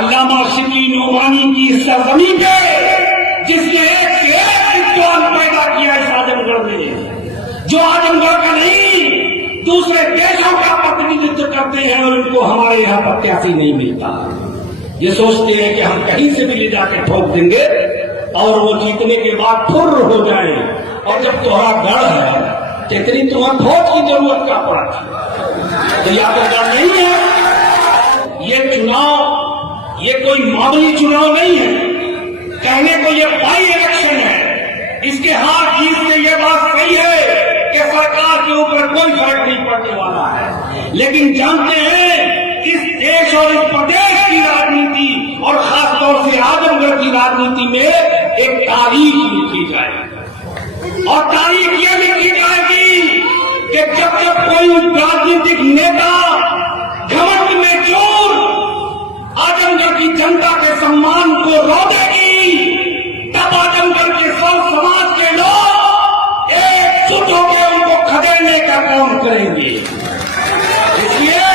अल्लामा शिबली नोमानी की सरजमी पे जिसने एक से एक विद्वान पैदा किया इस आजमगढ़ में, जो आजमगढ़ का नहीं दूसरे देशों का प्रतिनिधित्व करते हैं और उनको हमारे यहाँ प्रत्याशी नहीं मिलता। ये सोचते हैं कि हम कहीं से भी ले जाके ठोक देंगे और वो जीतने के बाद फुर्र हो जाए। और जब तुम्हारा गढ़ है तो इतनी तुम्हें फौज की जरूरत क्या पड़ा थी? तो या तो गढ़ नहीं है। ये चुनाव ये कोई मामूली चुनाव नहीं है, कहने को ये बाई इलेक्शन है। इसके हार जीत से ये बात सही है कि सरकार के ऊपर कोई फर्क नहीं पड़ने वाला है, लेकिन जानते हैं इस देश और इस प्रदेश की राजनीति और खासतौर से आजमगढ़ की राजनीति में एक तारीख लिखी जाएगी। और तारीख ये लिखी जाएगी कि जब जब कोई राजनीतिक नेता घमंड में चोर आजमगढ़ की जनता के सम्मान को रोकेगी, तब आजमगढ़ के सब समाज के लोग एकजुट होकर उनको खदेड़ने का काम करेंगे। इसलिए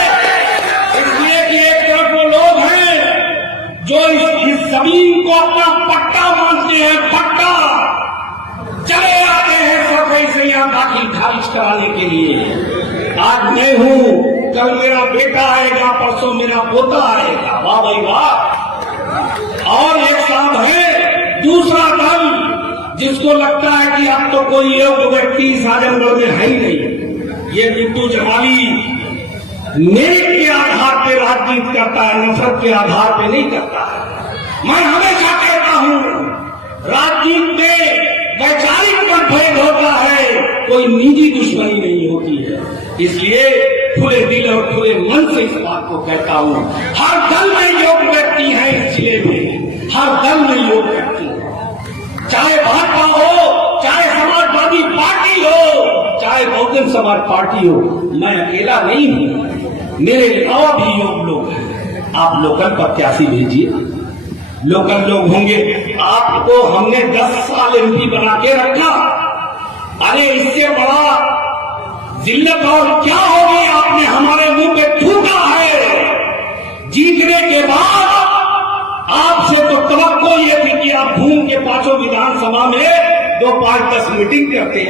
कि एक तरफ वो लोग हैं जो इस जमीन को अपना पट्टा मानते हैं, पट्टा चले आते हैं सफाई से यहाँ दाखिल खारिज कराने के लिए। आज मैं हूँ, कल मेरा बेटा आएगा, परसों मेरा पोता आएगा, वाह भाई वाह। और एक साहब है दूसरा दल जिसको लगता है कि अब तो कोई योग्य व्यक्ति इस आजमगढ़ में है ही नहीं। ये बिट्टू जमाली नेक के आधार पे राजनीति करता है, नफरत के आधार पे नहीं करता है। मैं हमेशा कहता हूँ राजनीति में वैचारिक मतभेद होता है, कोई निजी दुश्मनी नहीं होती है। इसलिए खुले दिल और खुले मन से इस बात को कहता हूँ, हर दल में योग्य व्यक्ति है इस जिले में, हर दल में योग्य व्यक्ति है। चाहे भाजपा हो, चाहे समाजवादी पार्टी हो, चाहे बहुजन समाज पार्टी हो, मैं अकेला नहीं हूँ, मेरे अलावा भी योग्य लोग हैं। आप लोकल प्रत्याशी भेजिए, लोकल लोग होंगे। आपको हमने 10 साल एमपी बना के रखा, अरे इससे बड़ा जिल्लत और क्या होगी? आपने हमारे मुंह पे थूका है। जीतने के बाद आपसे तो तवक्को ये थी कि आप घूम के पांचों विधानसभा में 2-5-10 मीटिंग करते,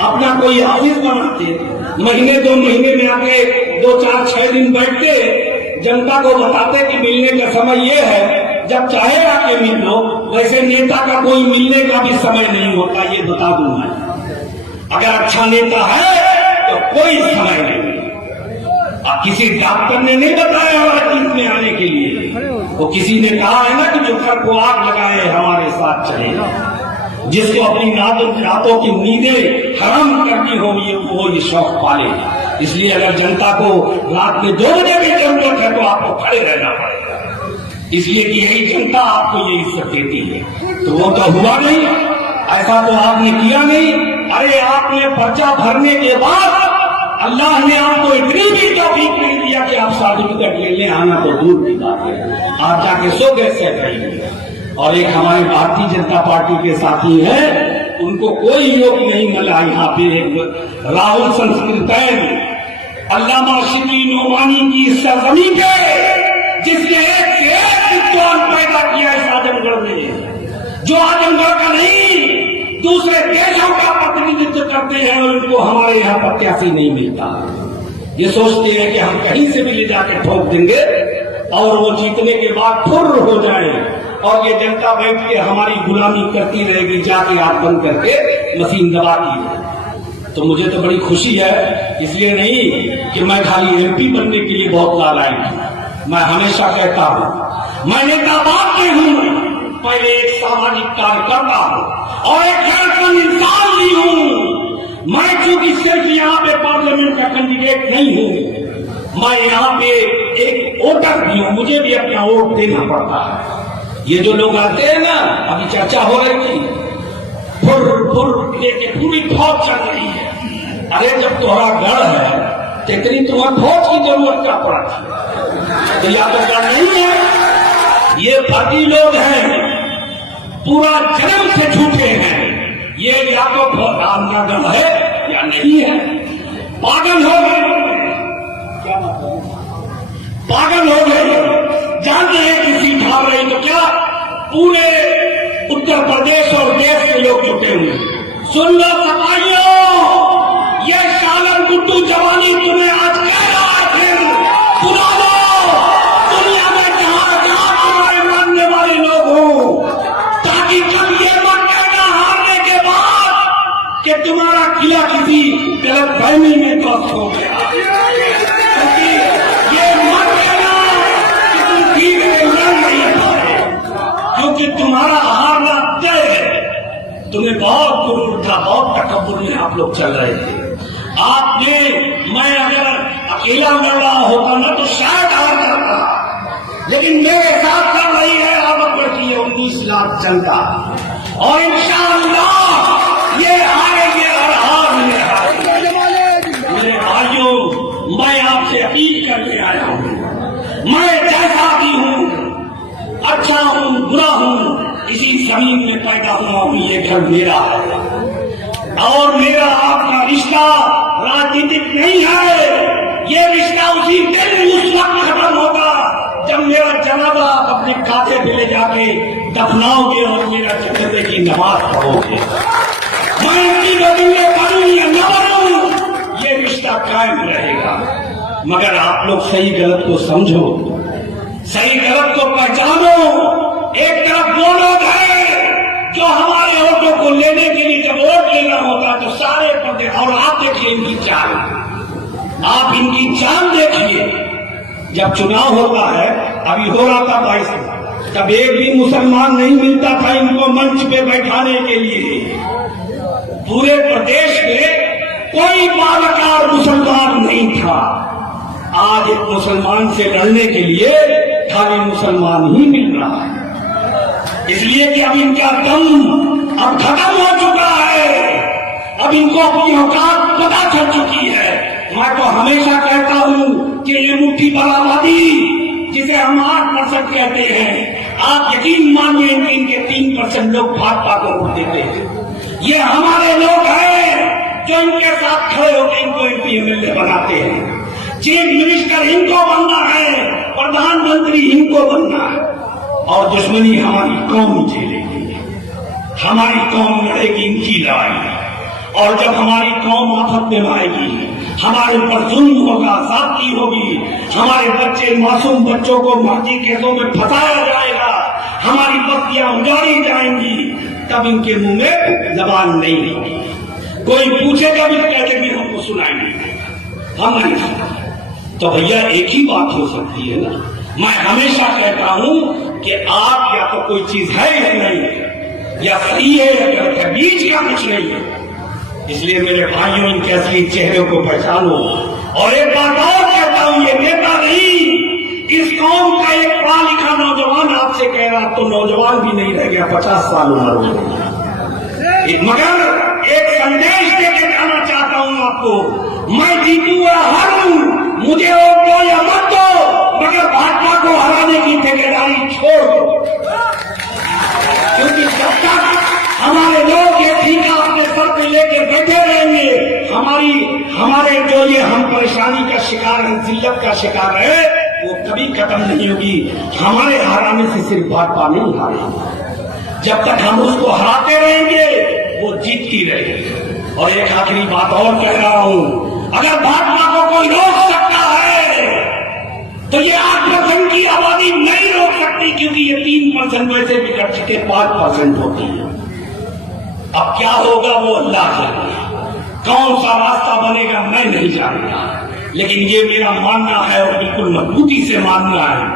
अपना कोई ऑफिस बनाते, महीने 2 महीने में आके 2-4-6 दिन बैठते, जनता को बताते कि मिलने का समय ये है, जब चाहे आके मिल लो। वैसे नेता का कोई मिलने का भी समय नहीं होता, ये बता दूं मैं। अगर अच्छा नेता है तो कोई समय नहीं। अब किसी डॉक्टर ने नहीं बताया राजनीति में आने के लिए, वो किसी ने कहा है ना कि जो घर को आग लगाए हमारे साथ चलेगा। जिसको अपनी रातों की नींदें हराम करनी होगी वो ये शौक पाले। इसलिए अगर जनता को रात में 2 बजे भी जरूरत है तो आपको खड़े रहना पड़ेगा, इसलिए कि यही जनता आपको ये इज्जत देती है। तो वो तो हुआ नहीं, ऐसा तो आपने किया नहीं। अरे आपने पर्चा भरने के बाद अल्लाह ने आपको इतनी भी तौफीक नहीं दिया कि आप सर्टिफिकेट लेने आना तो दूर की बात है, आप जाके सो गए से करेंगे। और एक हमारे भारतीय जनता पार्टी के साथी हैं, उनको कोई योग नहीं मिला। यहाँ पे एक राहुल संस्कृत अल्लामा शिबली नोमानी की सरजमी पे जिसने एक से एक विद्वान पैदा किया इस आजमगढ़ में, जो आजमगढ़ का नहीं दूसरे देशों का प्रतिनिधित्व करते हैं और उनको हमारे यहाँ प्रत्याशी नहीं मिलता। ये सोचते हैं कि हम कहीं से भी ले जाके ठोक देंगे और वो जीतने के बाद फुर्र हो जाए और ये जनता बैठ के हमारी गुलामी करती रहेगी, जाके आप बंद करके मशीन दबाती है। तो मुझे तो बड़ी खुशी है, इसलिए नहीं कि मैं खाली एमपी बनने के लिए बहुत लालायक हूँ। मैं हमेशा कहता हूँ मैं नेता बात के हूँ, पहले एक सामाजिक कार्यकर्ता हूँ और एक गैरतन इंसान भी हूँ। मैं चूंकि सिर्फ यहाँ पे पार्लियामेंट का कैंडिडेट नहीं हूँ, मैं यहाँ पे एक वोटर भी हूँ, मुझे भी अपना वोट देना पड़ता है। ये जो लोग आते हैं ना, अभी चर्चा हो रही थी, फुर लेके पूरी फौज चल रही है। अरे जब तुम्हारा गढ़ है तो इतनी तुम्हें फौज की जरूरत क्या पड़ा थी? तो या तो गढ़ नहीं है, ये फर्जी लोग हैं, पूरा जन्म से झूठे हैं। ये या तो राम का गढ़ है या नहीं है। पागल हो गए, क्या मतलब? पागल हो गए, जानते हैं कि पूरे उत्तर प्रदेश और देश के लोग जुटे हुए। सुन लो सपाइयों, ये शालन गुड्डू जवानी तुम्हें आज कह रहा है, सुना लो दुनिया में जहां जहां तुम्हारे मानने वाले लोग हो, ताकि कब ये मत कहना हारने के बाद कि तुम्हारा किला किसी गलत फहमी में ध्वस्त हो गया। क्योंकि ये मत कहना कि तुम ठीक से लड़ नहीं पाए, क्योंकि तुम्हारा हारना तय है। तुम्हें बहुत गुरूर था, बहुत तकब्बुर में आप लोग चल रहे थे। आपने, मैं अगर अकेला लड़ रहा होता ना तो शायद हार जाता, लेकिन मेरे साथ चल रही है आबकर की 19 लाख जनता, और इंशाअल्लाह ये हारेंगे और हार नहीं हारेंगे। मेरे भाइयों, मैं आपसे अपील करने आया हूं, मैं जैसा भी हूं, अच्छा हूं बुरा हूं, इसी जमीन में पैदा हुआ हूं, ये घर मेरा है और मेरा आपका रिश्ता राजनीतिक नहीं है। ये रिश्ता उसी दिन उस वक्त खत्म होगा जब मेरा जनाजा आप अपने खाते पे ले जाके दफनाओगे और मेरा जनाजे की नमाज पढ़ोगे। मैं इनकी नदी में बनूं या न बनूं, ये रिश्ता कायम रहेगा। मगर आप लोग सही गलत को समझो, सही गलत को पहचानो। एक तरफ वो लोग हैं जो हमारे वोटों को लेने के लिए जब वोट लेना होता है तो सारे पर्दे, और आप देखिए इनकी चाल, आप इनकी चाल देखिए। जब चुनाव होता है, अभी हो रहा था 22 में, तब एक भी मुसलमान नहीं मिलता था इनको मंच पे बैठाने के लिए। पूरे प्रदेश में कोई बालकार मुसलमान नहीं था। आज एक मुसलमान से लड़ने के लिए खाली मुसलमान ही मिल रहा है, इसलिए कि अब इनका दम अब खत्म हो चुका है। अब इनको अपनी औकात पता चल चुकी है। मैं तो हमेशा कहता हूं कि ये मुट्ठी बराबादी जिसे हम 8% कहते हैं, आप यकीन मानिए इनके 3% लोग भाजपा को वोट देते हैं। ये हमारे लोग हैं जो इनके साथ खड़े होकर इनको एमपी एमएलए बनाते हैं। चीफ मिनिस्टर इनको बनना है, प्रधानमंत्री इनको बनना है, और दुश्मनी हमारी कौम झेलेगी, हमारी कौम लड़ेगी इनकी लड़ाई। और जब हमारी कौम आफत में आएगी, हमारे ऊपर जुल्म होगा, ज़्यादती होगी, हमारे बच्चे, मासूम बच्चों को माटी केसों में फंसाया जाएगा, हमारी बस्तियां उजाड़ी जाएंगी, तब इनके मुंह में जबान नहीं होगी। कोई पूछेगा भी कहते भी हमको सुनाएंगे, हम नहीं सुना। तो भैया एक ही बात हो सकती है ना। मैं हमेशा कहता हूं कि आप या तो कोई चीज है या नहीं, या सही है या गलत है, बीच का कुछ नहीं है। इसलिए मेरे भाइयों, इनके असली चेहरे को पहचानो। और एक बात और कहता हूं, ये नेता नहीं, इस कौम का एक पढ़ा लिखा नौजवान आपसे कह रहा तो नौजवान भी नहीं रह गया, 50 साल उम्र हो गई। मगर एक संदेश देकर कहना चाहता हूं आपको, मैं जीतूंगा, हारूं, मुझे वोट दो या मत दो, मगर भाजपा को हराने की ठेकेदारी छोड़ दो। क्योंकि जब तक हमारे लोग ये ठीका अपने सर पे लेके बैठे रहेंगे, हमारे जो ये हम परेशानी का शिकार हैं, जिल्लत का शिकार है, वो कभी खत्म नहीं होगी। हमारे हराने से सिर्फ भाजपा नहीं हारेगी, जब तक हम उसको हराते रहेंगे वो जीतती रहेगी। और एक आखिरी बात और कह रहा हूं, अगर भाजपा को कोई रोक सकता है तो ये 8% की आबादी नहीं रोक सकती, क्योंकि ये 3% वैसे भी कर चुके 5% होती है। अब क्या होगा वो अल्लाह जाने, कौन सा रास्ता बनेगा मैं नहीं जानता, लेकिन ये मेरा मानना है और बिल्कुल मजबूती से मानना है,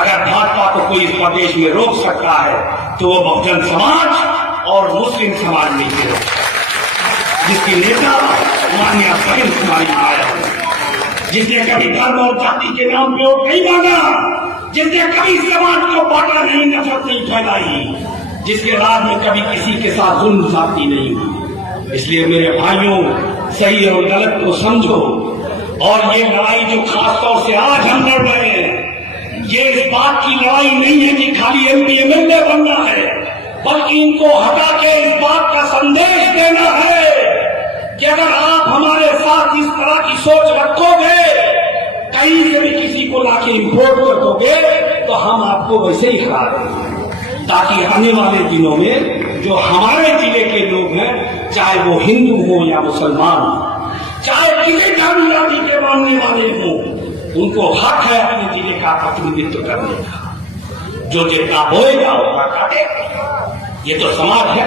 अगर भाजपा को कोई इस प्रदेश में रोक सकता है तो वो बहुजन समाज और मुस्लिम समाज नहीं से रोक सकता, जिसकी नेता मान्या बहन कुमारी आया, जिसने कभी धर्म और जाति के नाम पे वोट नहीं मांगा, जिसने कभी समाज को बांटा नहीं, नफरत नहीं फैलाई, जिसके राज में कभी किसी के साथ जुल्म जाती नहीं हुई। इसलिए मेरे भाइयों, सही और गलत को समझो। और ये लड़ाई जो खासतौर से आज हम लड़ रहे हैं, ये इस बात की लड़ाई नहीं है कि खाली एमपी एमएलए बनना है, बल्कि इनको हटा के इस बात का संदेश देना है कि अगर आप हमारे साथ इस तरह की सोच रखोगे, कहीं से भी किसी को लाके इम्पोर्ट कर दोगे, तो हम आपको वैसे ही हरा देंगे। ताकि आने वाले दिनों में जो हमारे जिले के लोग हैं, चाहे वो हिंदू हो या मुसलमान, चाहे किसी धर्म जाति के मानने वाले हों, उनको हक है अपने जिले का प्रतिनिधित्व करने का। जो जितना बोएगा उतना काटेगा। ये तो समाज है।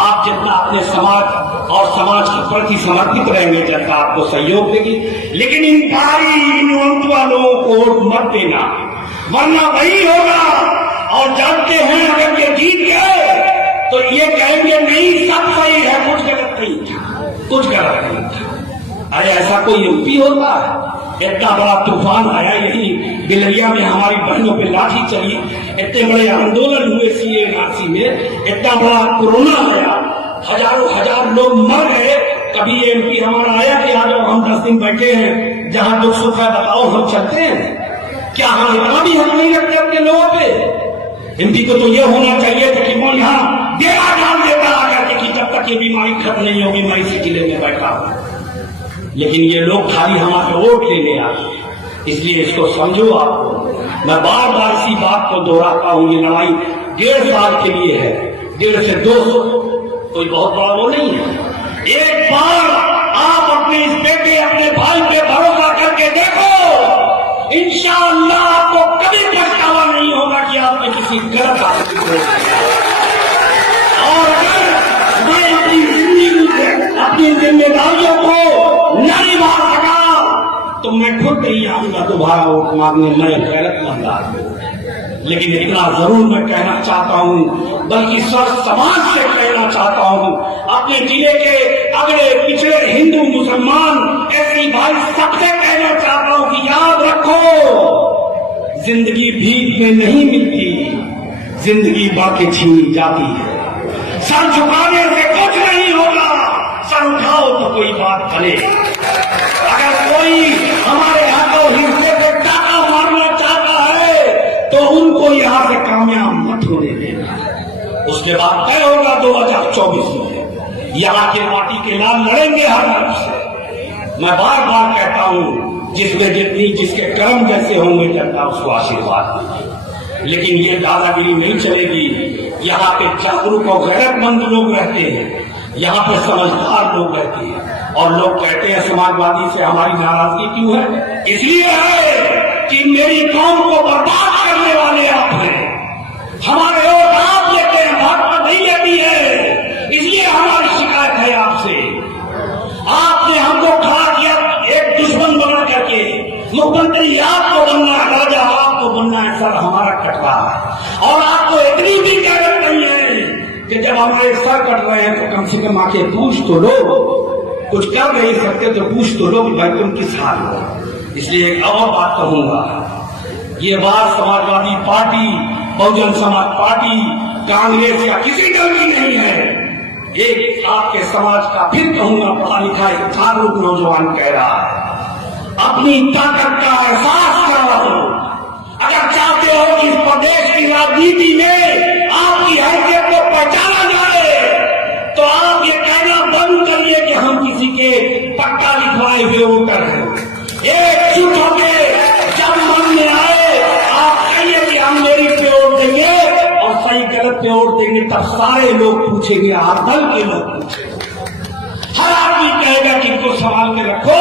आप जितना अपने समाज और समाज के प्रति समर्पित रहेंगे, जनता आपको सहयोग देगी। लेकिन इन भारी इन वालों को वोट मत देना, वरना वही होगा। और जानते हैं अगर ये जीत गए तो ये कहेंगे नहीं सब सही है, कुछ गलत नहीं था, कुछ गलत नहीं था। अरे ऐसा कोई एमपी होता है? इतना बड़ा तूफान आया यही बिलरिया में, हमारी बहनों पे लाठी चली, इतने बड़े आंदोलन हुए CA/RC में, इतना बड़ा कोरोना आया, हजारों हजार लोग मर गए। कभी ये एमपी हमारा आया कि आज हम 10 दिन बैठे हैं, जहां दुख सुख है बताओ हम चलते हैं क्या? हम इतना भी हक नहीं रखते अपने लोगों पे? एमपी को तो ये होना चाहिए कि वो यहाँ डेरा डाल देता आकर कि जब तक ये बीमारी खत्म नहीं होगी मैं इसी जिले में बैठा हूं। लेकिन ये लोग खाली हमारे वोट लेने आते हैं, इसलिए इसको समझो। आपको मैं बार बार इसी बात को दोहराता हूं, ये लड़ाई 1.5 साल के लिए है, 1.5 से 2 कोई बहुत बड़ा वो नहीं है। एक बार आप अपने इस बेटे अपने भाई पे भरोसा करके देखो, इंशाअल्लाह आपको कभी पछतावा नहीं होगा कि आपने किसी गलत आदमी को। और अगर मैं अपनी जिंदगी से अपनी जिम्मेदारियों को नहीं मार सका तो मैं खुद नहीं आऊंगा दोबारा वोट मांगने, मैं गैरतमंद आदमी। लेकिन इतना जरूर मैं कहना चाहता हूं, बल्कि सब समाज से कहना चाहता हूं, अपने जिले के अगले पिछड़े हिंदू मुसलमान ऐसी भाई सबसे कहना चाहता हूं कि याद रखो, जिंदगी भीख में नहीं मिलती, जिंदगी बाकी छीनी जाती है। सर झुकाने से कुछ नहीं होगा, सर उठाओ तो कोई बात बने। अगर कोई हमारे हाथों हिस्से पे टाका मारना चाहता है तो उनको यहाँ से कामयाब मत होने देना। उसके बाद तय होगा 2024 में, यहाँ के माटी के लाल लड़ेंगे हर तरफ से। मैं बार बार कहता हूँ, जिसमें जितनी जिसके कर्म जैसे होंगे जनता उसको आशीर्वाद देगी। लेकिन ये दादागिरी नहीं चलेगी। यहाँ पे जागरूक और गैरतमंद लोग रहते हैं, यहाँ पे समझदार लोग रहते हैं। और लोग कहते हैं समाजवादी से हमारी नाराजगी क्यों है? इसलिए है कि मेरी कौम को बर्बाद करने वाले आप हैं। हमारे वोट आप लेते हैं, भाजपा नहीं लेती है। इसलिए हमारी शिकायत है आपसे। आपने हमको खड़ा किया एक दुश्मन बना करके। मुख्यमंत्री आपको बनना है, राजा आपको बनना है, सर हमारा कट रहा है। और आपको इतनी भी गैरत नहीं है कि जब हमारे सर कट रहे हैं तो कम से कम आके पूछ तो लो। कुछ कर नहीं सकते तो पूछ तो लो भाई तुम किस हाल हो। इसलिए एक और बात कहूंगा, ये बात समाजवादी पार्टी, बहुजन समाज पार्टी, कांग्रेस या किसी दल की नहीं है। एक आपके समाज का फिर कहूंगा पढ़ा लिखा एक जागरूक नौजवान कह रहा है, अपनी ताकत का एहसास कराओ। अगर चाहते हो कि इस प्रदेश की राजनीति में आपकी हैसियत को पहचाना जाए तो आप ये कहना बंद करिए कि हम किसी के पक्का लिखवाए हुए वोटर हैं। एकजुट होकर जब मन में आए आप कहिए कि हम मेरी पे वोट देंगे और सही गलत पे वोट देंगे, तब सारे लोग पूछेंगे, हर दल के लोग पूछेंगे। हर आदमी कहेगा कि इनको संभाल के रखो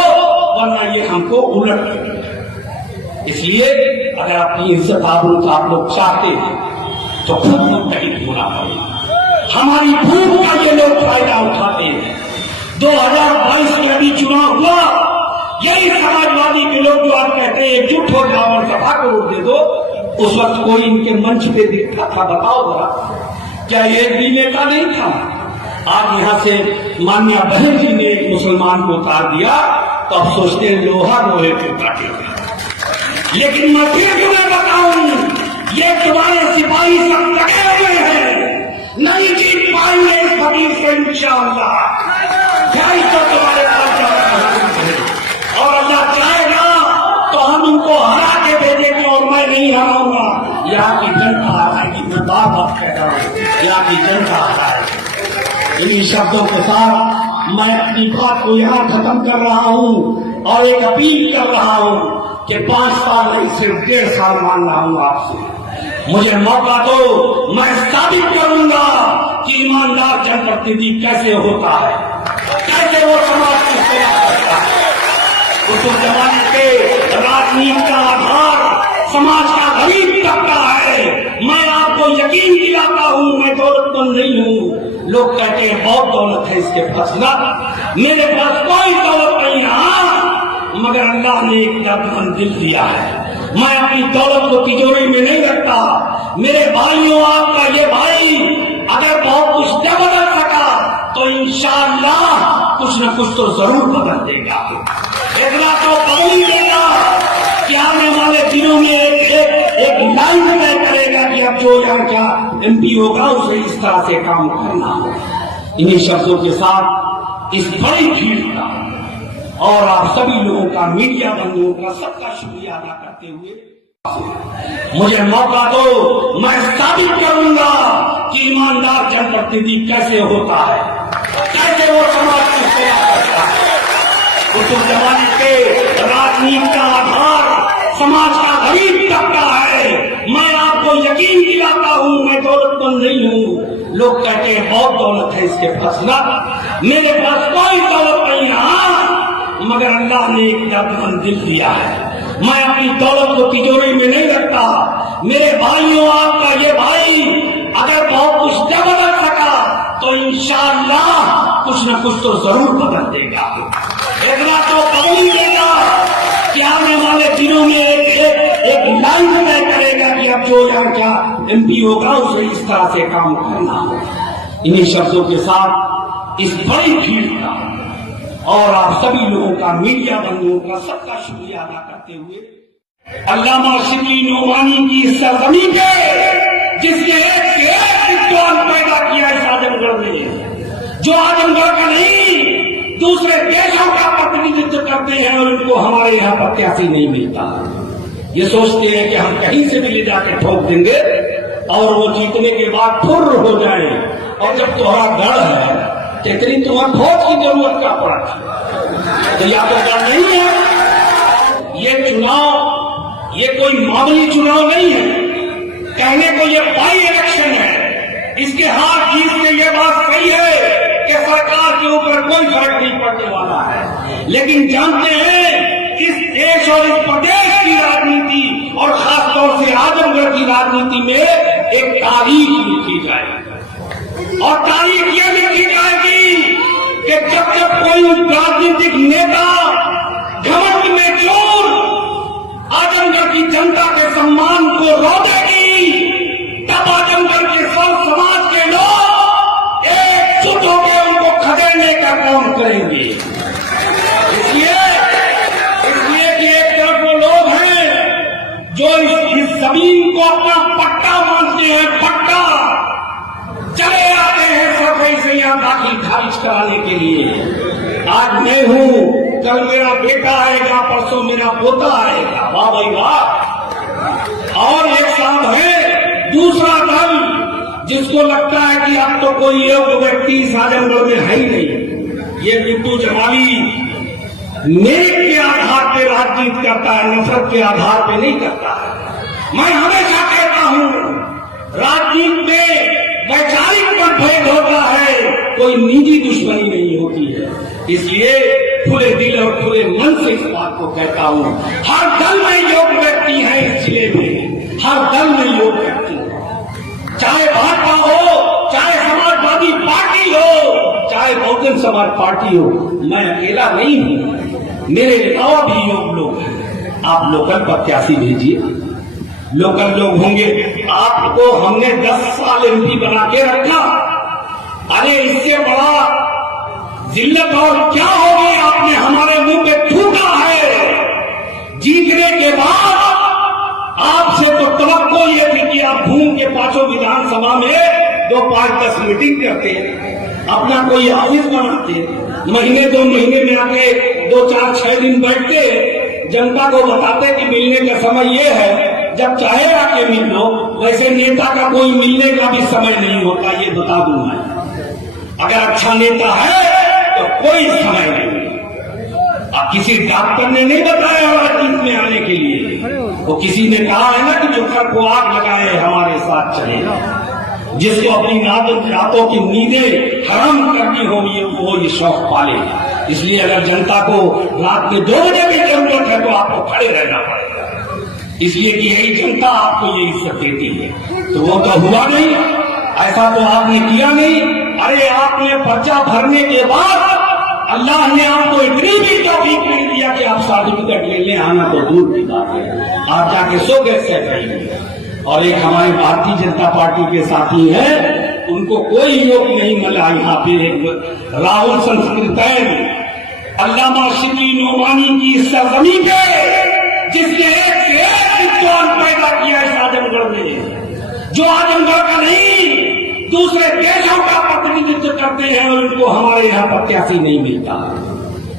वरना ये हमको उलट देंगे। इसलिए अगर अपनी इज्जत आबरू आप लोग चाहते हैं तो खुद मुतहिद होना पड़ेगा। हमारी भूख का ये लोग फायदा उठाते हैं। 2022 में अभी चुनाव हुआ, यही समाजवादी के लोग जो आप कहते हैं एकजुट हो जाओ और सभा को वोट दे दो, उस वक्त कोई इनके मंच पे दिखता था? बताओ जरा, क्या ये भी नेता नहीं था? आज यहाँ से मान्या बहन जी ने एक मुसलमान को उतार दिया तो अब सोचते हैं लोहा लोहे को काटेगा। लेकिन मैं फिर तुम्हें बताऊं, ये तुम्हारे सिपाही सब लगे हुए हैं, नहीं जीत पाएंगे इस फकीर से इंशाअल्लाह। तो तुम्हारे पास जाना और अल्लाह चाहेगा तो हम उनको हरा के भेजेंगे और मैं नहीं हराऊंगा। यहाँ की जनता हराएगी, मैं बार बार कह रहा हूँ, यहाँ की जनता हराएगी। इन्हीं शब्दों के साथ मैं अपनी बात को यहाँ खत्म कर रहा हूँ और एक अपील कर रहा हूँ कि 5 साल नहीं सिर्फ 1.5 साल मान रहा हूँ आपसे। मुझे मौका दो, मैं साबित करूंगा कि ईमानदार जनप्रतिनिधि कैसे होता है, कैसे वो समाज की सेवा करता है। उस जमाने के राजनीति का आधार समाज का गरीब तबका है। मैं आपको यकीन दिलाता हूँ, मैं दौलतमंद नहीं हूँ। लोग कहते हैं बहुत दौलत है इसके पास, ना, मेरे पास कोई दौलत नहीं है, मगर अल्लाह ने एक दर्दमंद दिल दिया है। मैं अपनी दौलत को तिजोरी में नहीं रखता। मेरे भाइयों, आपका ये भाई अगर बहुत कुछ न बदल सका तो इंशाअल्लाह कुछ न कुछ तो जरूर बदल देगा। इतना तो कबूल देगा कि आने वाले दिनों में एक लाइन तय करेगा कि अब जो यहाँ क्या MP होगा उसे इस तरह से काम करना। इन्हीं शब्दों के साथ इस बड़ी भीड़ का और आप सभी लोगों का, मीडिया बंधुओं का, सबका शुक्रिया अदा करते हुए मुझे मौका दो, मैं साबित करूंगा कि ईमानदार जनप्रतिनिधि कैसे होता है, कैसे वो समाज की सेवा करता है। उस जमाने के राजनीति का आधार समाज का गरीब तबका है। मैं आपको यकीन दिलाता हूँ, मैं दौलतमंद नहीं हूँ। लोग कहते हैं बहुत दौलत है इसके पास, ना, मेरे पास कोई दौलत नहीं है, मगर अल्लाह ने एक दर्दमंद दिल दिया है। मैं अपनी दौलत को तिजोरी में नहीं रखता। मेरे भाइयों, आपका ये भाई अगर बहुत कुछ न बदल सका तो इंशाअल्लाह कुछ न कुछ तो जरूर बदल देगा। इतना तो कबूल देगा कि आने वाले दिनों में एक लाइन तय करेगा कि अब जो यहाँ क्या MP होगा उसे इस तरह से काम करना। इन्हीं शब्दों के साथ इस बड़ी भीड़ का और आप सभी लोगों का, मीडिया बंधुओं का, सबका शुक्रिया अदा करते हुए अल्लामा शिबली नोमानी की सरजमी पे जिसने एक विद्वान पैदा किया इस आजमगढ़ में, जो आजमगढ़ का नहीं दूसरे देशों का प्रतिनिधित्व करते हैं और उनको हमारे यहाँ प्रत्याशी नहीं मिलता। ये सोचते हैं कि हम कहीं से भी ले जाके ठोक देंगे और वो जीतने के बाद फुर्र हो जाए। और जब तुम्हारा गढ़ है तो इतनी तुम्हें फौज की जरूरत क्या पड़ा थी? तो या तो गढ़ नहीं है। ये चुनाव ये कोई मामूली चुनाव नहीं है, कहने को ये बाई इलेक्शन है। इसके हार जीत से ये बात सही है कि सरकार के ऊपर कोई फर्क नहीं पड़ने वाला है, लेकिन जानते हैं इस देश और इस प्रदेश की राजनीति और खासतौर से आजमगढ़ की राजनीति में एक तारीख लिखी जाएगी। और तारीख ये लिखी जाएगी कि जब जब कोई राजनीतिक नेता घमंड में चोर आजमगढ़ की जनता के सम्मान को रोकेगी, तब आजमगढ़ के सब समाज के लोग एकजुट होकर उनको खदेड़ने का काम करेंगे। इसलिए कि एक तरफ वो लोग हैं जो इस जमीन को अपना पट्टा मानते हैं, पट्टा चले आते हैं सफाई से यहाँ दाखिल खारिज कराने के लिए। आज मैं हूँ, कल मेरा बेटा आएगा, परसों मेरा पोता आएगा, वाह भाई वाह। और एक साथ है दूसरा दल जिसको लगता है कि अब तो कोई योग्य व्यक्ति इस आजमगढ़ में है ही नहीं। ये बिट्टू जमाली नेक के आधार पे राजनीति करता है, नफरत के आधार पे नहीं करता है। मैं हमेशा कहता हूँ राजनीति में वैचारिक मतभेद होता है, कोई निजी दुश्मनी नहीं होती है। इसलिए खुले दिल और खुले मन से इस बात को कहता हूँ, हर दल में योग्य व्यक्ति है इस जिले में, हर दल में योग्य व्यक्ति, चाहे भाजपा हो, चाहे समाजवादी पार्टी हो, चाहे बहुजन समाज पार्टी हो। मैं अकेला नहीं हूँ, मेरे अलावा भी योग्य लोग हैं। आप लोकल प्रत्याशी भेजिए, लोकल लोग होंगे। आपको हमने 10 साल MP बना के रखा, अरे इससे बड़ा जिल्लत और क्या होगी आपने हमारे मुंह पे थूका है। जीतने के बाद आपसे तो तवक्को ये थी कि आप घूम के पांचों विधानसभा में 2-5-10 मीटिंग करते, अपना कोई ऑफिस बनाते, महीने 2 महीने में आके 2-4-6 दिन बैठते, जनता को बताते कि मिलने का समय ये है, जब चाहे आके मिल लो। वैसे नेता का कोई मिलने का भी समय नहीं होता, ये बता दूं मैं। अगर अच्छा नेता है तो कोई समय नहीं। अब किसी डॉक्टर ने नहीं बताया राजनीति में आने के लिए, वो किसी ने कहा है ना कि जो घर को आग लगाए हमारे साथ चलेगा, जिसको अपनी रातों की नींदें हराम करनी होगी वो ये शौक पालेगा। इसलिए अगर जनता को रात में 2 बजे भी जरूरत है तो आपको खड़े रहना पड़ेगा, इसलिए कि यही जनता आपको ये इज्जत देती है। तो वो तो हुआ नहीं, ऐसा तो आपने किया नहीं। अरे आपने पर्चा भरने के बाद अल्लाह ने आपको इतनी भी तौफीक नहीं दिया कि आप सर्टिफिकेट लेने आना तो दूर की बात है, आप जाके सो गए से करेंगे। और एक हमारे भारतीय जनता पार्टी के साथी हैं, उनको कोई योग नहीं मिला यहाँ पे एक राहुल संस्कृत अल्लामा शिबली नोमानी की सरजमी पे जिसने एक से एक विद्वान पैदा किया इस आजमगढ़ में, जो आजमगढ़ का नहीं दूसरे देशों का प्रतिनिधित्व करते हैं और उनको हमारे यहाँ प्रत्याशी नहीं मिलता।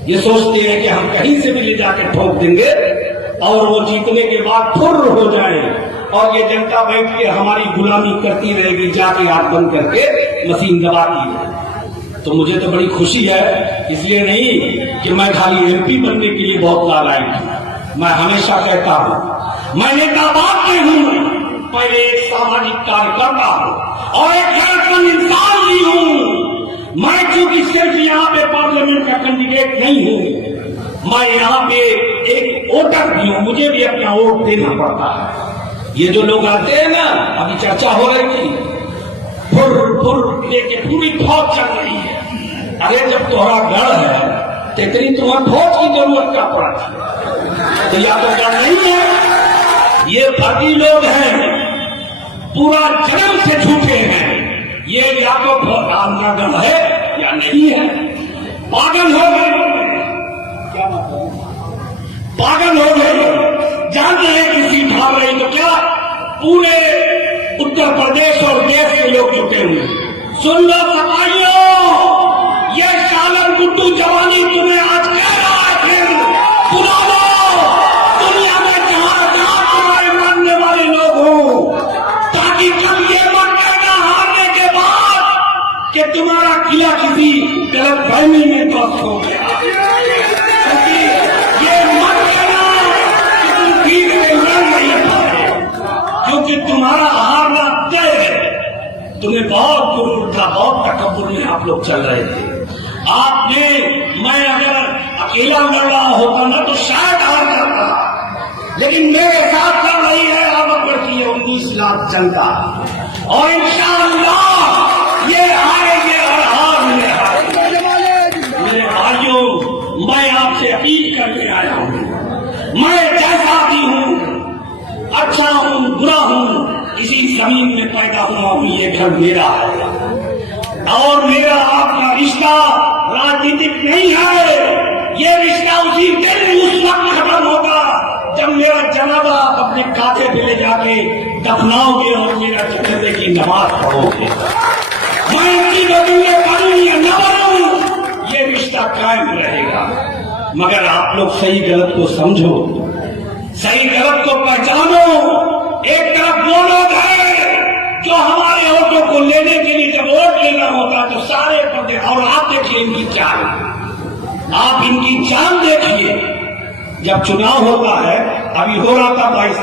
ये सोचते हैं कि हम कहीं से भी ले जाके ठोक देंगे और वो जीतने के बाद फुर्र हो जाए और ये जनता बैठ के हमारी गुलामी करती रहेगी, जाके आंख बंद करके मशीन दबाती है। तो मुझे तो बड़ी खुशी है, इसलिए नहीं कि मैं खाली एमपी बनने के लिए बहुत नालायक हूं। मैं हमेशा कहता हूं मैं नेता बाप के हूं, पहले एक सामाजिक कार्यकर्ता हूं और एक गैरतमंद इंसान भी हूं। मैं क्योंकि सिर्फ यहाँ पे पार्लियामेंट का कैंडिडेट नहीं हूं, मैं यहाँ पे एक वोटर भी हूं, मुझे भी अपना वोट देना पड़ता है। ये जो लोग आते हैं ना, अभी चर्चा हो रही थी, फुर लेके पूरी फौज चल रही है। अरे जब तुम्हारा गढ़ है तो इतनी तुम्हें फौज की जरूरत क्या पड़ा थी? तो या तो गढ़ नहीं है, ये फर्जी लोग हैं, पूरा जन्म से झूठे हैं। ये या तो आपका गढ़ है या नहीं है। पागल हो गए, क्या बात है, पागल हो गए। जानते हैं कि सीट हार रही तो क्या पूरे उत्तर प्रदेश और देश के लोग जुटे हुए। सुन लो सफाइयों, ये शालन गुड्डू जवानी तुम्हें आज कह रहा है, फिर सुना लो दुनिया में जहां जहां तुम्हारे मानने वाले लोग हो, ताकि कल ये मत कहना हारने के बाद कि तुम्हारा किला किसी गलत फहमी में ध्वस्त हो गया। क्योंकि तुम्हारा हारना तय है। तुम्हें बहुत गुरूर था, बहुत तकब्बुर में आप लोग चल रहे थे। आपने, मैं अगर अकेला लड़ रहा होता ना तो शायद हार जाता, लेकिन मेरे साथ लड़ रही है आजमगढ़ की 19 लाख जनता और इंशाअल्लाह ये हारेंगे और हारेंगे। मेरे भाइयों, मैं आपसे अपील करने आया हूं, मैं जैसा भी हूं, अच्छा हूं बुरा हूं, इसी जमीन में पैदा हुआ हूं, ये घर मेरा है और मेरा आपका रिश्ता राजनीतिक नहीं है। ये रिश्ता उसी दिन उस वक्त खत्म होगा जब मेरा जनाजा आप अपने कांधे पे ले जाके दफनाओगे और मेरा जनाजे की नमाज पढ़ोगे। मैं इनकी वजह में पढ़ूं या न पढ़ूं, ये रिश्ता कायम रहेगा। मगर आप लोग सही गलत को समझो, सही गलत को पहचानो। एक तरफ वो लोग हैं जो हमारे वोटों को लेने के लिए जब वोट लेना होता तो सारे पर्दे, और आप देखिए इनकी चाल, आप इनकी चाल देखिए। जब चुनाव होता है, अभी हो रहा था 22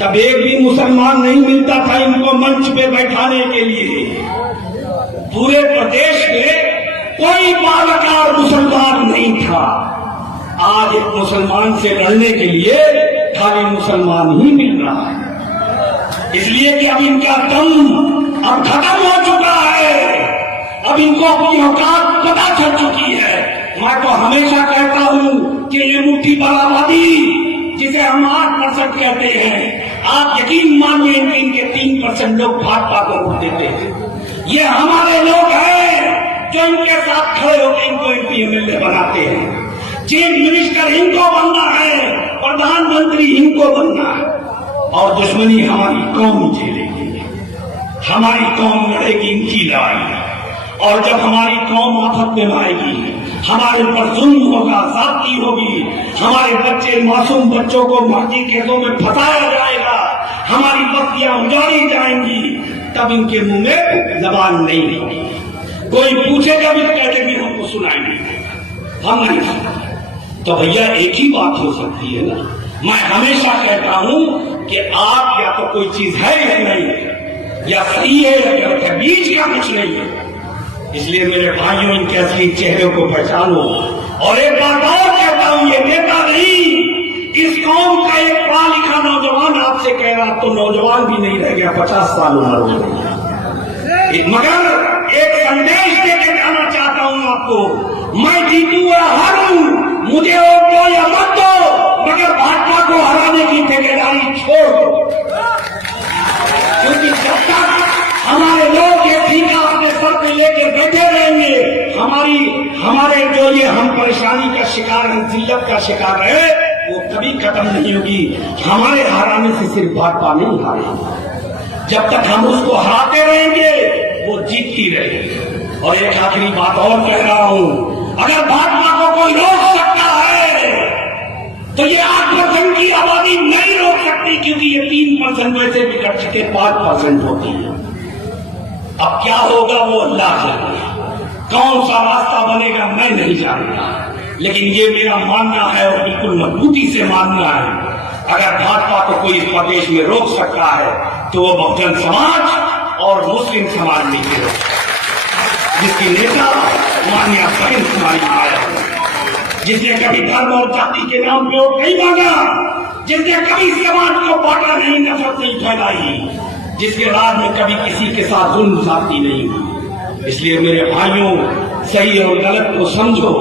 तब एक भी मुसलमान नहीं मिलता था इनको मंच पे बैठाने के लिए। पूरे प्रदेश में कोई बालकार मुसलमान नहीं था। आज एक मुसलमान से लड़ने के लिए खाली मुसलमान ही मिल रहा है, इसलिए कि अब इनका दम अब खत्म हो चुका है। अब इनको अपनी औकात पता चल चुकी है। मैं तो हमेशा कहता हूं कि ये मुट्ठी बलावादी जिसे हम 8% कहते हैं, आप यकीन मानिए इनके 3% लोग भाजपा को वोट देते हैं। ये हमारे लोग हैं जो इनके साथ खड़े होकर इनको एमपी एमएलए बनाते हैं। चीफ मिनिस्टर इनको बनना है, प्रधानमंत्री इनको बनना है और दुश्मनी हमारी कौम झेलेगी, हमारी कौम लड़ेगी इनकी लड़ाई। और जब हमारी कौम आफत में आएगी, हमारे ऊपर जुल्म होगा, ज्यादती होगी, हमारे बच्चे मासूम बच्चों को माटी खेतों में फंसाया जाएगा, हमारी बस्तियां उजाड़ी जाएंगी, तब इनके मुंह में जबान नहीं होगी। कोई पूछेगा भी कह देंगे हमको सुनाई नहीं, हम नहीं। तो भैया एक ही बात हो सकती है ना, मैं हमेशा कहता हूं कि आप या तो कोई चीज है या नहीं, या सही है या गलत है, बीच का कुछ नहीं है। इसलिए मेरे भाइयों, इनके असली चेहरे को पहचानो। और एक बात और कहता हूं, ये नेता नहीं, इस कौम का एक पढ़ा लिखा नौजवान आपसे कह रहा, तो नौजवान भी नहीं रह गया, 50 साल उम्र हो गई। मगर एक संदेश देकर जाना चाहता हूं आपको, मैं जीतू या हारूं, मुझे वोट दो या मत दो, मगर भाजपा को हराने की ठेकेदारी छोड़ दो। क्योंकि जब तक हमारे लोग ये ठीका अपने सर पे लेकर बैठे रहेंगे, हमारे जो ये हम परेशानी का शिकार हैं, जिल्लत का शिकार है, वो कभी खत्म नहीं होगी। हमारे हराने से सिर्फ भाजपा नहीं हारेगी, जब तक हम उसको हराते रहेंगे वो जीतती रहेगी। और एक आखिरी बात और कह रहा हूं, अगर भाजपा को कोई रोक सकता है तो ये 8% की आबादी नहीं रोक सकती, क्योंकि ये 3% वैसे बिगड़ चुके 5% होती है। अब क्या होगा वो अल्लाह जाने, कौन सा रास्ता बनेगा मैं नहीं जानता, लेकिन ये मेरा मानना है और बिल्कुल मजबूती से मानना है, अगर भाजपा को कोई इस प्रदेश में रोक सकता है तो वो बहुजन समाज और मुस्लिम समाज में रोक, जिसकी नेता माननीय बहन कुमारी आया, जिसने कभी धर्म और जाति के नाम पे वोट नहीं मांगा, जिसने कभी समाज को बांटा नहीं, नफरत नहीं फैलाई, जिसके राज में कभी किसी के साथ जुल्म ज्यादती नहीं हुई। इसलिए मेरे भाइयों, सही और गलत को समझो।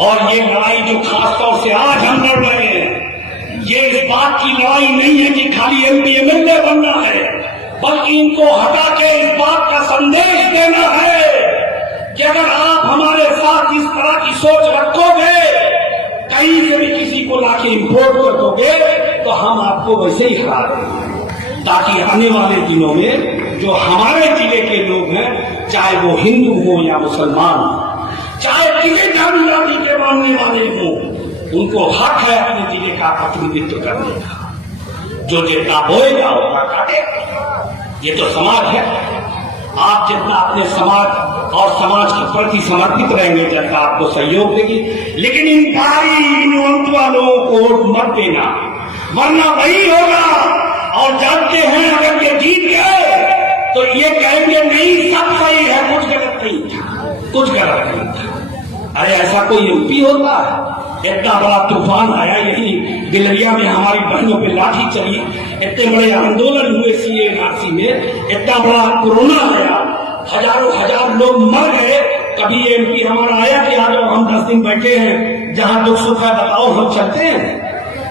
और ये लड़ाई जो खासतौर से आज हम लड़ रहे हैं, ये इस बात की लड़ाई नहीं है कि खाली MP MLA बनना है, बल्कि इनको हटा के इस बात का संदेश देना है कि अगर आप हमारे साथ इस तरह की सोच रखोगे, कहीं से भी किसी को लाके इम्पोर्ट कर दोगे, तो हम आपको वैसे ही हरा देंगे, ताकि आने वाले दिनों में जो हमारे जिले के लोग हैं, चाहे वो हिंदू हो या मुसलमान, चाहे किसी धर्म जाति के मानने वाले हो, उनको हक है अपने जिले का प्रतिनिधित्व करने का। जो जितना बोएगा उतना काटेगा। ये तो समाज है। आप जितना अपने समाज और समाज के प्रति समर्पित रहेंगे, जनता आपको सहयोग देगी। लेकिन इन भारी इन लोगों को वोट मत देना, वरना वही होगा। और जानते हैं अगर ये जीत गए तो ये कहेंगे नहीं सब सही है, कुछ गलत नहीं था, कुछ गलत नहीं था। अरे ऐसा कोई MP होता है? इतना बड़ा तूफान आया यही बिलरिया में, हमारी बहनों पे लाठी चली, इतने बड़े आंदोलन हुए CA NRC में, इतना बड़ा कोरोना आया, हजार लोग मर गए। कभी MP हमारा आया कि आज हम 10 दिन बैठे हैं, जहां दुख सुख है बताओ हम चलते हैं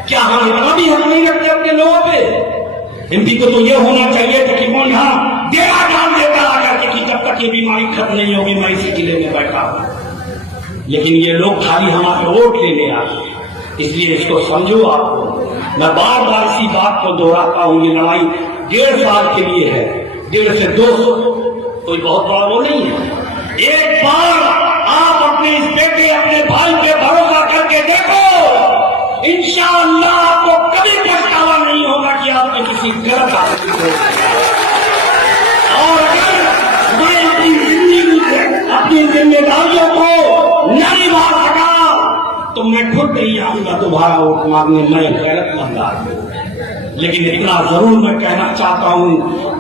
क्या? हम इतना भी हम नहीं रखते अपने लोगों पे। MP को तो ये होना चाहिए था कि वो यहाँ डेरा डाल देता आकर के कि जब तक ये बीमारी खत्म नहीं होगी मैं इसी जिले में बैठा हूं। लेकिन ये लोग खाली हमारे वोट लेने आते हैं। इसलिए इसको समझो। आपको मैं बार बार इसी बात को दोहराता हूं, ये लड़ाई 1.5 साल के लिए है, 1.5 से 2 कोई बहुत बड़ा वो नहीं है। एक बार आप अपने इस बेटे अपने भाई पे भरोसा करके देखो, इंशाअल्लाह आपको कभी पछतावा नहीं होगा कि आपने किसी गलत आदमी को। और अगर मैं अपनी जिंदगी से अपनी जिम्मेदारियों को नहीं निभा सका तो मैं खुद नहीं आऊंगा तुम्हारा वोट मांगने, मैं गैरतमंद आदमी। लेकिन इतना जरूर मैं कहना चाहता हूं,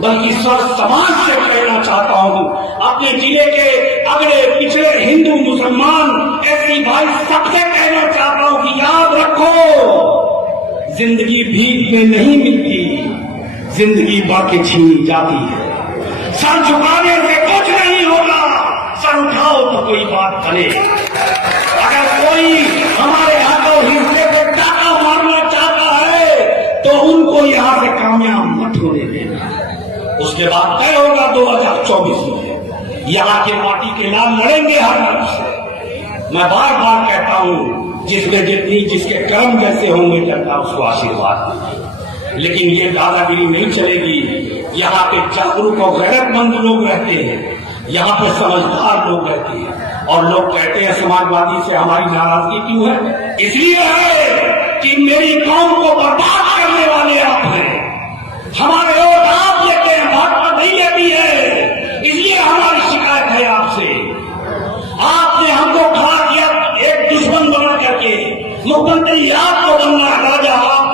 बल्कि सब समाज से कहना चाहता हूं, अपने जिले के अगले पिछड़े हिंदू मुसलमान SC भाई सबसे कहना चाहता हूं कि याद रखो, जिंदगी भीख में नहीं मिलती, जिंदगी बाकी छीनी जाती है। सर झुकाने से कुछ नहीं होगा, सर उठाओ तो कोई बात बने। अगर कोई हमारे हाथों हिस्से पे टाका मारना चाहता है तो उनको यहां से कामयाब मत होने देना। उसके बाद तय होगा 2024 में, यहाँ के माटी के लाल लड़ेंगे हर तरफ से। मैं बार बार कहता हूं, जिसमें जितनी जिसके कर्म जैसे होंगे जनता उसको आशीर्वाद देगी। लेकिन ये दादागिरी नहीं चलेगी। यहाँ पे जागरूक और गैरतमंद लोग रहते हैं, यहाँ पे समझदार लोग रहते हैं। और लोग कहते हैं समाजवादी से हमारी नाराजगी क्यों है? इसलिए है कि मेरी कौम को बर्बाद करने वाले आप हैं। हमारे वोट आप लेते हैं, भाजपा नहीं लेती है। इसलिए हमारी शिकायत है आपसे। आपने हमको खड़ा किया एक दुश्मन बना करके, मुख्यमंत्री आपको बनना है, राजा आप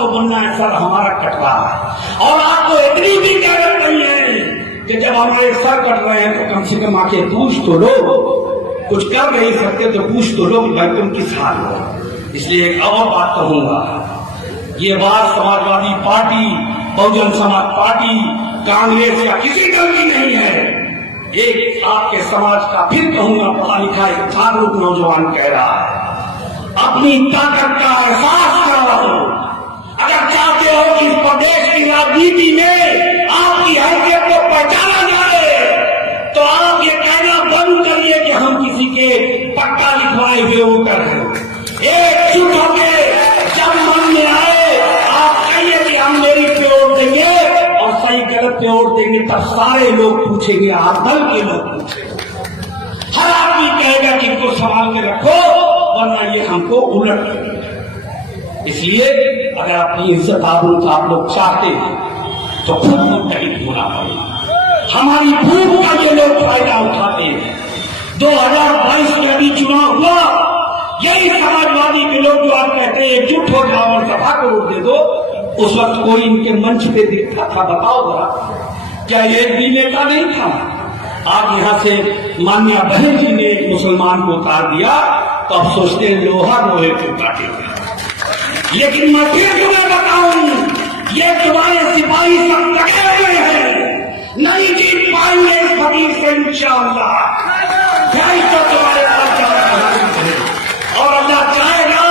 हैं तो कम से कम आके पूछ तो लो, कुछ कर नहीं सकते तो पूछ तो लो कि भाई तुम किस हाल हो। इसलिए एक और बात कहूंगा, ये बात समाजवादी पार्टी, बहुजन समाज पार्टी, कांग्रेस या किसी दल की नहीं है। एक आपके समाज का फिर कहूंगा पढ़ा लिखा एक जागरूक नौजवान कह रहा है, अपनी ताकत का एहसास करो। अगर चाहते हो कि इस प्रदेश की राजनीति में आपकी हैसियत को पहचाना जाए तो आप ये कहना बंद करिए कि हम किसी के पक्का लिखवाए हुए वोटर हैं। एकजुट होकर जब मन में आए आप कहिए कि हम मेरी पे वोट देंगे और सही गलत पे वोट देंगे, तब सारे लोग पूछेंगे, आप दल के लोग पूछेंगे। हर आदमी कहेगा कि इनको संभाल के रखो वरना ये हमको उलट देंगे। इसलिए अगर अपनी इज्जत आबरू आप लोग चाहते हैं तो खुद मुतहिद होना पड़ेगा। हमारी भूख का ये लोग फायदा उठाते हैं। 2022 में अभी चुनाव हुआ, यही समाजवादी के लोग जो आप कहते हैं एकजुट हो जाओ और सभा को वोट दे दो, उस वक्त कोई इनके मंच पे दिखता था? बताओ जरा, क्या ये भी नेता नहीं था? आज यहाँ से मान्या बहन जी ने एक मुसलमान को उतार दिया तो अब सोचते हैं लोहा लोहे को काटेगा। लेकिन मैं फिर तुम्हें बताऊं, ये तुम्हारे सिपाही सब लगे हुए हैं, नहीं जीत पाएंगे इस फकीर से इंशाअल्लाह। तो तुम्हारे पास और अल्लाह चाहेगा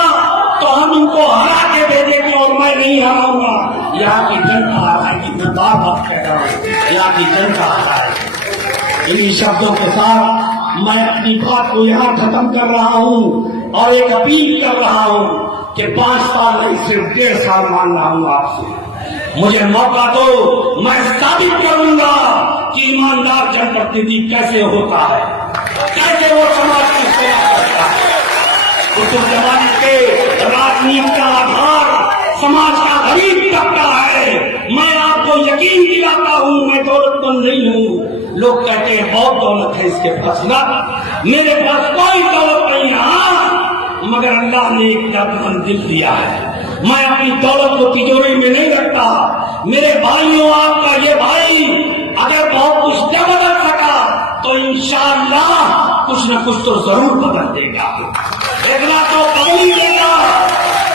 तो हम उनको हरा के भेजेंगे और मैं नहीं हराऊंगा। यहाँ की जनता हराएगी, मैं बार बार कह रहा हूँ, यहाँ की जनता हराएगी। इन्हीं शब्दों के साथ मैं अपनी बात को यहाँ खत्म कर रहा हूँ और एक अपील कर रहा हूँ कि 5 साल नहीं सिर्फ 1.5 साल मांग रहा हूं आपसे, मुझे मौका दो, मैं साबित करूंगा कि ईमानदार जनप्रतिनिधि कैसे होता है, कैसे वो समाज की सेवा करता है। उस जमाने के राजनीति का आधार समाज का गरीब तबका है। मैं आपको यकीन दिलाता हूं, मैं दौलतमंद नहीं हूं। लोग कहते हैं बहुत दौलत है इसके पास, ना, मेरे पास कोई दौलत नहीं है, मगर अल्लाह ने एक दर्दमंद दिल दिया है। मैं अपनी दौलत को तिजोरी में नहीं रखता। मेरे भाइयों, आपका ये भाई अगर बहुत कुछ न बदल सका तो इंशाअल्लाह कुछ न कुछ तो जरूर बदल देगा। देखना तो कबूल देगा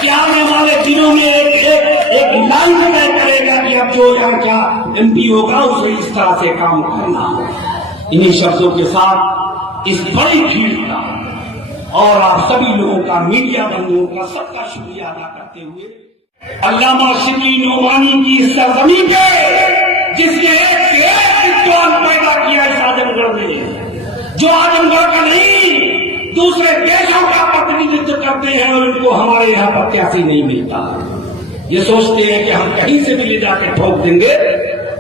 कि आने वाले दिनों में एक लाइन तय करेगा कि अब जो यहाँ क्या MP होगा उसे इस तरह से काम करना। इन्हीं शब्दों के साथ इस बड़ी भीड़ का और आप सभी लोगों का, मीडिया बंधुओं का, सबका शुक्रिया अदा करते हुए अल्लामा शिबली नोमानी की इस सरजमी पे जिसने एक विद्वान पैदा किया इस आजमगढ़ में, जो आजमगढ़ का नहीं दूसरे देशों का प्रतिनिधित्व करते हैं और इनको हमारे यहाँ प्रत्याशी नहीं मिलता। ये सोचते हैं कि हम कहीं से भी ले जाके ठोक देंगे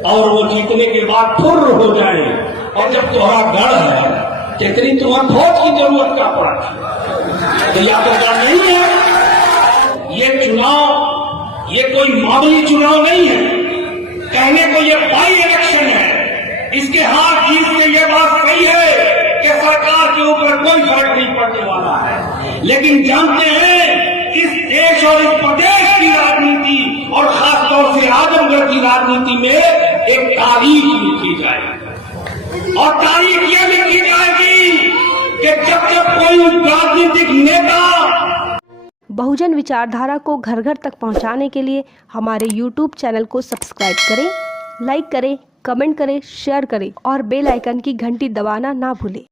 और वो जीतने के बाद फुर्र हो जाए। और जब तुम्हारा गढ़ है कितनी तुम्हें फौज की जरूरत का पड़ा, तो या तो गढ़ नहीं है। ये चुनाव ये कोई मामूली चुनाव नहीं है, कहने को ये बाई इलेक्शन है। इसके हार जीत में ये बात सही है कि सरकार के ऊपर कोई फर्क नहीं पड़ने वाला है, लेकिन जानते हैं इस देश और इस प्रदेश की राजनीति और खासतौर से आजमगढ़ की राजनीति में एक तारीख लिखी जाएगी। और तारीख ये लिखी जाएगी कि जब जब कोई राजनीतिक नेता बहुजन विचारधारा को घर घर तक पहुंचाने के लिए हमारे YouTube चैनल को सब्सक्राइब करें, लाइक करें, कमेंट करें, शेयर करें और बेल आइकन की घंटी दबाना ना भूलें।